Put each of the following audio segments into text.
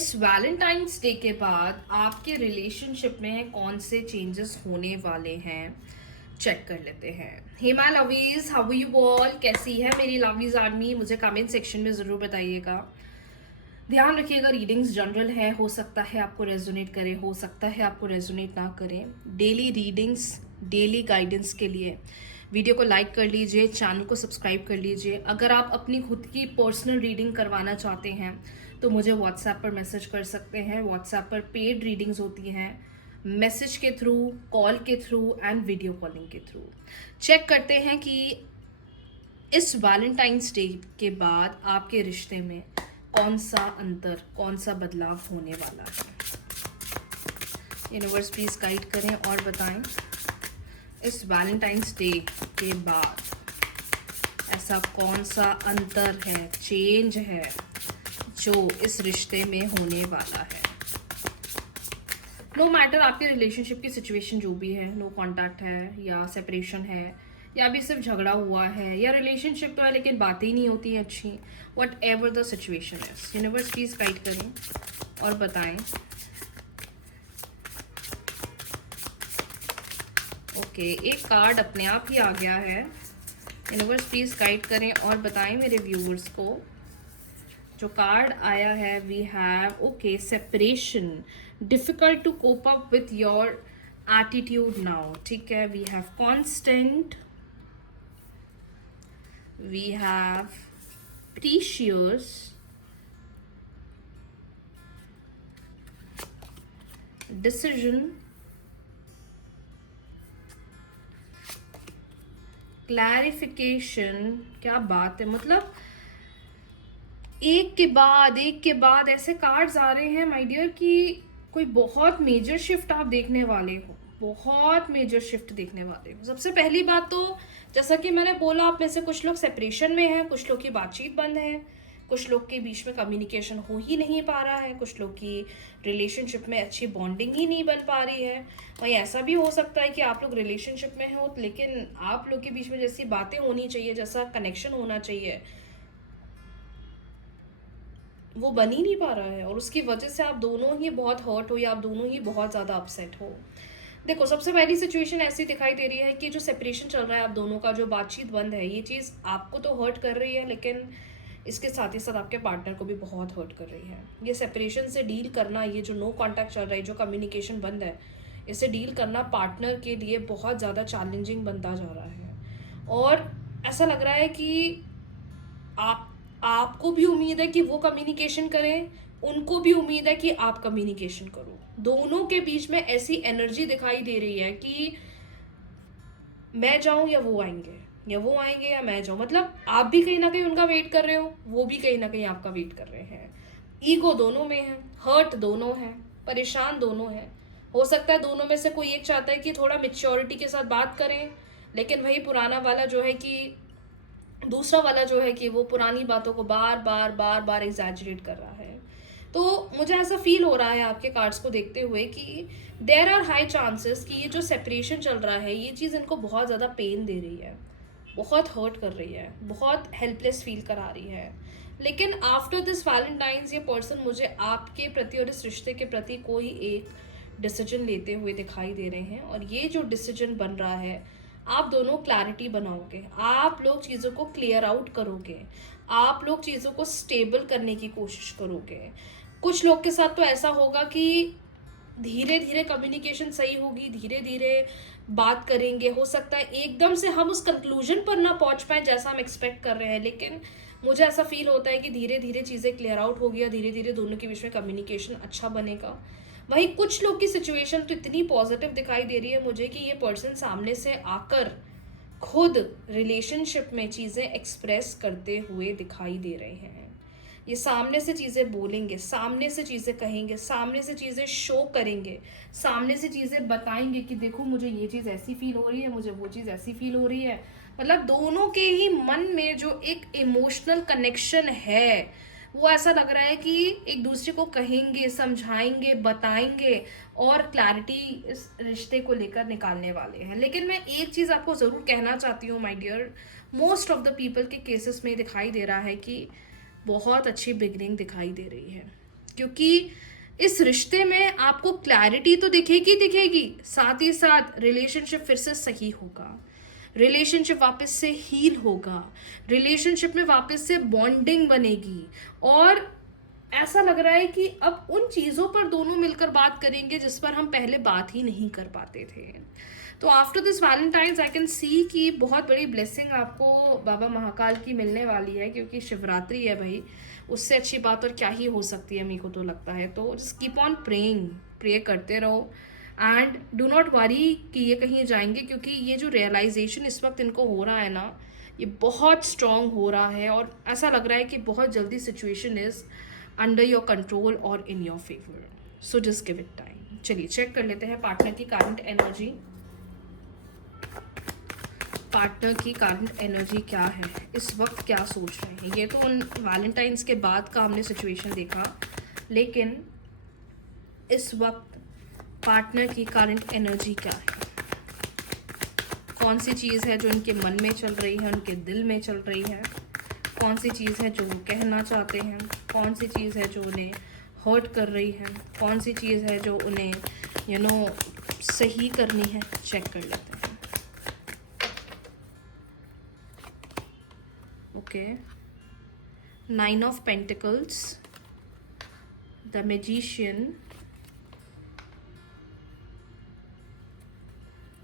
इस Valentine's day के बाद आपके रिलेशनशिप में कौन से चेंजेस होने वाले हैं, चेक कर लेते हैं। Hey my lovies, how you all, कैसी है मेरी लवीज आर्मी? मुझे कमेंट सेक्शन में ज़रूर बताइएगा। ध्यान रखिएगा, रीडिंग्स जनरल है, हो सकता है आपको रेजोनेट करे, हो सकता है आपको रेजोनेट ना करें। डेली रीडिंग्स, डेली गाइडेंस के लिए वीडियो को लाइक कर लीजिए, चैनल को सब्सक्राइब कर लीजिए। अगर आप अपनी खुद की पर्सनल रीडिंग करवाना चाहते हैं तो मुझे व्हाट्सएप पर मैसेज कर सकते हैं। व्हाट्सएप पर पेड रीडिंग्स होती हैं, मैसेज के थ्रू, कॉल के थ्रू एंड वीडियो कॉलिंग के थ्रू। चेक करते हैं कि इस वैलेंटाइंस डे के बाद आपके रिश्ते में कौन सा अंतर, कौन सा बदलाव होने वाला है। यूनिवर्स प्लीज गाइड करें और बताएं, इस वैलेंटाइंस डे के बाद ऐसा कौन सा अंतर है, चेंज है जो इस रिश्ते में होने वाला है। नो मैटर आपके रिलेशनशिप की सिचुएशन जो भी है, नो कॉन्टैक्ट है या सेपरेशन है या अभी सिर्फ झगड़ा हुआ है या रिलेशनशिप तो है लेकिन बातें ही नहीं होती हैं अच्छी, what ever the situation is, universe please guide करें और बताएं। ओके, एक कार्ड अपने आप ही आ गया है। यूनिवर्स प्लीज गाइड करें और बताएं मेरे व्यूअर्स को। जो कार्ड आया है, we have okay separation, difficult to cope up with your attitude now. ठीक है, we have constant, we have precious, decision, clarification. क्या बात है, मतलब एक के बाद ऐसे कार्ड्स आ रहे हैं माय डियर कि कोई बहुत मेजर शिफ्ट आप देखने वाले हो, बहुत मेजर शिफ्ट देखने वाले हो। सबसे पहली बात तो जैसा कि मैंने बोला, आप में से कुछ लोग सेपरेशन में हैं, कुछ लोग की बातचीत बंद है, कुछ लोग के बीच में कम्युनिकेशन हो ही नहीं पा रहा है, कुछ लोग की रिलेशनशिप में अच्छी बॉन्डिंग ही नहीं बन पा रही है। वहीं ऐसा भी हो सकता है कि आप लोग रिलेशनशिप में हो लेकिन आप लोग के बीच में जैसी बातें होनी चाहिए, जैसा कनेक्शन होना चाहिए, वो बन ही नहीं पा रहा है और उसकी वजह से आप दोनों ही बहुत हर्ट हो या आप दोनों ही बहुत ज़्यादा अपसेट हो। देखो, सबसे पहली सिचुएशन ऐसी दिखाई दे रही है कि जो सेपरेशन चल रहा है आप दोनों का, जो बातचीत बंद है, ये चीज़ आपको तो हर्ट कर रही है लेकिन इसके साथ ही साथ आपके पार्टनर को भी बहुत हर्ट कर रही है। ये सेपरेशन से डील करना, ये जो नो कॉन्टैक्ट चल रहा है, जो कम्युनिकेशन बंद है, इससे डील करना पार्टनर के लिए बहुत ज़्यादा चैलेंजिंग बनता जा रहा है। और ऐसा लग रहा है कि आप आपको भी उम्मीद है कि वो कम्युनिकेशन करें, उनको भी उम्मीद है कि आप कम्युनिकेशन करो। दोनों के बीच में ऐसी एनर्जी दिखाई दे रही है कि मैं जाऊं या वो आएंगे, या वो आएंगे या मैं जाऊं। मतलब आप भी कहीं ना कहीं उनका वेट कर रहे हो, वो भी कहीं ना कहीं आपका वेट कर रहे हैं। ईगो दोनों में है, हर्ट दोनों है, परेशान दोनों है। हो सकता है दोनों में से कोई एक चाहता है कि थोड़ा मेच्योरिटी के साथ बात करें, लेकिन वही पुराना वाला जो है कि दूसरा वाला जो है कि वो पुरानी बातों को बार बार बार बार एग्जैजरेट कर रहा है। तो मुझे ऐसा फील हो रहा है आपके कार्ड्स को देखते हुए कि देयर आर हाई चांसेस कि ये जो सेपरेशन चल रहा है, ये चीज़ इनको बहुत ज़्यादा पेन दे रही है, बहुत हर्ट कर रही है, बहुत हेल्पलेस फील करा रही है। लेकिन आफ्टर दिस वैलेंटाइंस ये पर्सन मुझे आपके प्रति और इस रिश्ते के प्रति कोई एक डिसीजन लेते हुए दिखाई दे रहे हैं। और ये जो डिसीजन बन रहा है, आप दोनों क्लैरिटी बनाओगे, आप लोग चीज़ों को क्लियर आउट करोगे, आप लोग चीज़ों को स्टेबल करने की कोशिश करोगे। कुछ लोग के साथ तो ऐसा होगा कि धीरे धीरे कम्युनिकेशन सही होगी, धीरे धीरे बात करेंगे। हो सकता है एकदम से हम उस कंक्लूजन पर ना पहुंच पाए जैसा हम एक्सपेक्ट कर रहे हैं, लेकिन मुझे ऐसा फील होता है कि धीरे धीरे चीज़ें क्लियर आउट होगी, धीरे धीरे दोनों के बीच में कम्युनिकेशन अच्छा बनेगा। वहीं कुछ लोग की सिचुएशन तो इतनी पॉजिटिव दिखाई दे रही है मुझे कि ये पर्सन सामने से आकर खुद रिलेशनशिप में चीज़ें एक्सप्रेस करते हुए दिखाई दे रहे हैं। ये सामने से चीज़ें बोलेंगे, सामने से चीज़ें कहेंगे, सामने से चीज़ें शो करेंगे, सामने से चीज़ें बताएंगे कि देखो मुझे ये चीज़ ऐसी फील हो रही है, मुझे वो चीज़ ऐसी फील हो रही है। मतलब दोनों के ही मन में जो एक इमोशनल कनेक्शन है, वो ऐसा लग रहा है कि एक दूसरे को कहेंगे, समझाएंगे, बताएंगे और क्लैरिटी इस रिश्ते को लेकर निकालने वाले हैं। लेकिन मैं एक चीज़ आपको ज़रूर कहना चाहती हूँ my dear, most of the people के केसेस में दिखाई दे रहा है कि बहुत अच्छी बिगनिंग दिखाई दे रही है। क्योंकि इस रिश्ते में आपको क्लैरिटी तो दिखेगी, साथ ही साथ रिलेशनशिप फिर से सही होगा, रिलेशनशिप वापस से हील होगा, रिलेशनशिप में वापस से बॉन्डिंग बनेगी। और ऐसा लग रहा है कि अब उन चीज़ों पर दोनों मिलकर बात करेंगे जिस पर हम पहले बात ही नहीं कर पाते थे। तो after this Valentine's I can see कि बहुत बड़ी ब्लेसिंग आपको बाबा महाकाल की मिलने वाली है, क्योंकि शिवरात्रि है भाई, उससे अच्छी बात और क्या ही हो सकती है, मेरे को तो लगता है। तो just keep on praying, pray करते रहो एंड डू नॉट वरी कि ये कहीं जाएंगे, क्योंकि ये जो रियलाइजेशन इस वक्त इनको हो रहा है ना, ये बहुत स्ट्रॉन्ग हो रहा है और ऐसा लग रहा है कि बहुत जल्दी situation is under your control और in your favour. So just give it time. चलिए चेक कर लेते हैं पार्टनर की करंट एनर्जी। पार्टनर की करंट एनर्जी क्या है, इस वक्त क्या सोच रहे हैं। ये तो उन वैलेंटाइंस के बाद का हमने सिचुएशन देखा, लेकिन इस वक्त पार्टनर की करंट एनर्जी क्या है, कौन सी चीज़ है जो उनके मन में चल रही है, उनके दिल में चल रही है, कौन सी चीज़ है जो वो कहना चाहते हैं, कौन सी चीज़ है जो उन्हें हर्ट कर रही है, कौन सी चीज़ है जो उन्हें सही करनी है। चेक कर लेते हैं। Okay, 9 of pentacles, the magician,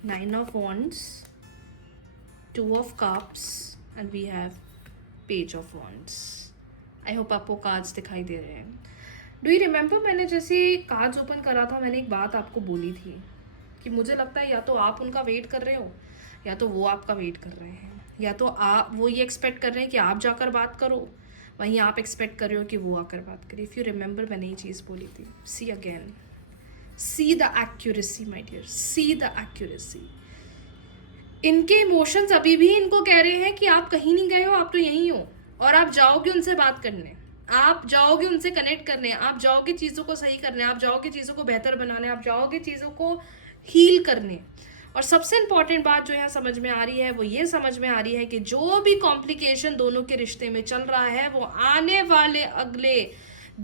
9 of wands, 2 of cups and we have page of wands. I hope आपको कार्ड्स दिखाई दे रहे हैं। डू यू रिमेंबर, मैंने जैसे कार्ड्स ओपन करा था, मैंने एक बात आपको बोली थी कि मुझे लगता है या तो आप उनका वेट कर रहे हो या तो वो आपका वेट कर रहे हैं, या तो आप वो ये एक्सपेक्ट कर रहे हैं कि आप जाकर बात करो, वहीं आप एक्सपेक्ट कर रहे हो कि वो आकर बात करे। इफ़ यू रिमेंबर, मैंने ये चीज़ बोली थी। See again, see the accuracy my dear, see the accuracy. इनके इमोशंस अभी भी इनको कह रहे हैं कि आप कहीं नहीं गए हो, आप तो यहीं हो, और आप जाओगे उनसे बात करने, आप जाओगे उनसे कनेक्ट करने, आप जाओगे चीज़ों को सही करने, आप जाओगे चीज़ों को बेहतर बनाने, आप जाओगे चीज़ों को हील करने। और सबसे इंपॉर्टेंट बात जो यहाँ समझ में आ रही है वो ये समझ में आ रही है कि जो भी कॉम्प्लिकेशन दोनों के रिश्ते में चल रहा है वो आने वाले अगले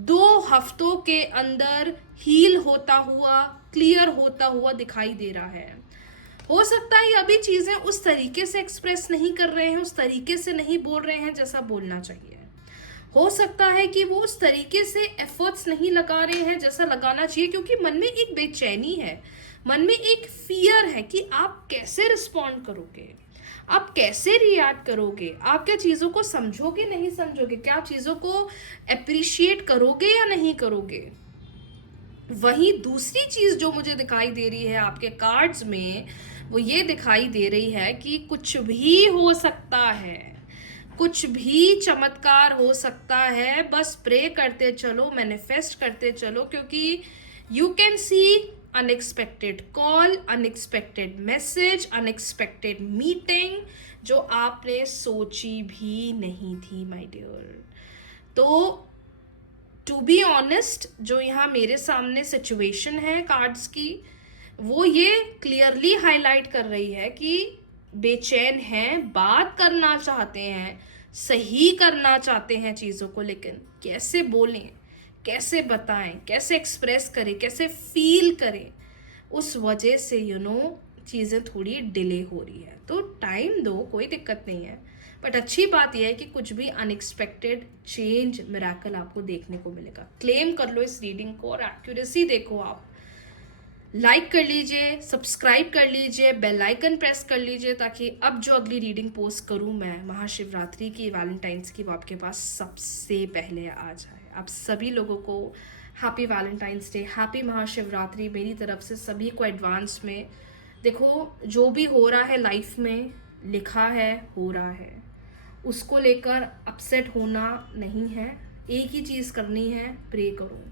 2 हफ्तों के अंदर हील होता हुआ, क्लियर होता हुआ दिखाई दे रहा है। हो सकता है अभी चीज़ें उस तरीके से एक्सप्रेस नहीं कर रहे हैं, उस तरीके से नहीं बोल रहे हैं जैसा बोलना चाहिए। हो सकता है कि वो उस तरीके से एफर्ट्स नहीं लगा रहे हैं जैसा लगाना चाहिए, क्योंकि मन में एक बेचैनी है, मन में एक फियर है कि आप कैसे रिस्पॉन्ड करोगे, आप कैसे रिएक्ट करोगे, आप क्या चीज़ों को समझोगे नहीं समझोगे, क्या चीज़ों को अप्रिशिएट करोगे या नहीं करोगे। वहीं दूसरी चीज़ जो मुझे दिखाई दे रही है आपके कार्ड्स में, वो ये दिखाई दे रही है कि कुछ भी हो सकता है, कुछ भी चमत्कार हो सकता है। बस प्रे करते चलो, मैनिफेस्ट करते चलो, क्योंकि you can see unexpected call, unexpected message, unexpected meeting जो आपने सोची भी नहीं थी माय डियर। तो टू बी ऑनेस्ट, जो यहाँ मेरे सामने सिचुएशन है कार्ड्स की, वो ये क्लियरली हाईलाइट कर रही है कि बेचैन हैं, बात करना चाहते हैं, सही करना चाहते हैं चीज़ों को, लेकिन कैसे बोलें, कैसे बताएं, कैसे एक्सप्रेस करें, कैसे फील करें, उस वजह से चीज़ें थोड़ी डिले हो रही है। तो टाइम दो, कोई दिक्कत नहीं है, बट अच्छी बात यह है कि कुछ भी अनएक्सपेक्टेड चेंज, मिरेकल आपको देखने को मिलेगा। क्लेम कर लो इस रीडिंग को और एक्यूरेसी देखो। आप लाइक कर लीजिए, सब्सक्राइब कर लीजिए, बेल आइकन प्रेस कर लीजिए, ताकि अब जो अगली रीडिंग पोस्ट करूं मैं महाशिवरात्रि की, वैलेंटाइंस की, वो आपके पास सबसे पहले आ जाए। आप सभी लोगों को happy Valentine's day, happy Mahashivratri मेरी तरफ से सभी को एडवांस में। देखो, जो भी हो रहा है लाइफ में, लिखा है, हो रहा है, उसको लेकर अपसेट होना नहीं है। एक ही चीज़ करनी है, प्रे करो।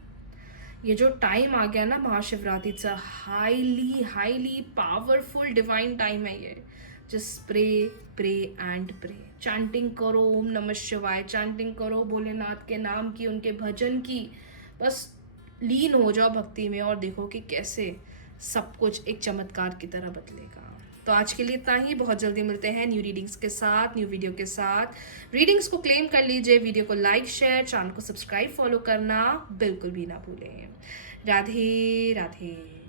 ये जो टाइम आ गया ना Mahashivratri, it's a highly powerful divine time है ये। Just pray pray and pray, chanting करो ओम नमः शिवाय, चैंटिंग करो भोलेनाथ के नाम की, उनके भजन की, बस लीन हो जाओ भक्ति में और देखो कि कैसे सब कुछ एक चमत्कार की तरह बदलेगा। तो आज के लिए इतना ही, बहुत जल्दी मिलते हैं न्यू रीडिंग्स के साथ, न्यू वीडियो के साथ। रीडिंग्स को क्लेम कर लीजिए, वीडियो को लाइक शेयर, चैनल को सब्सक्राइब फॉलो करना बिल्कुल भी ना भूलें। राधे राधे।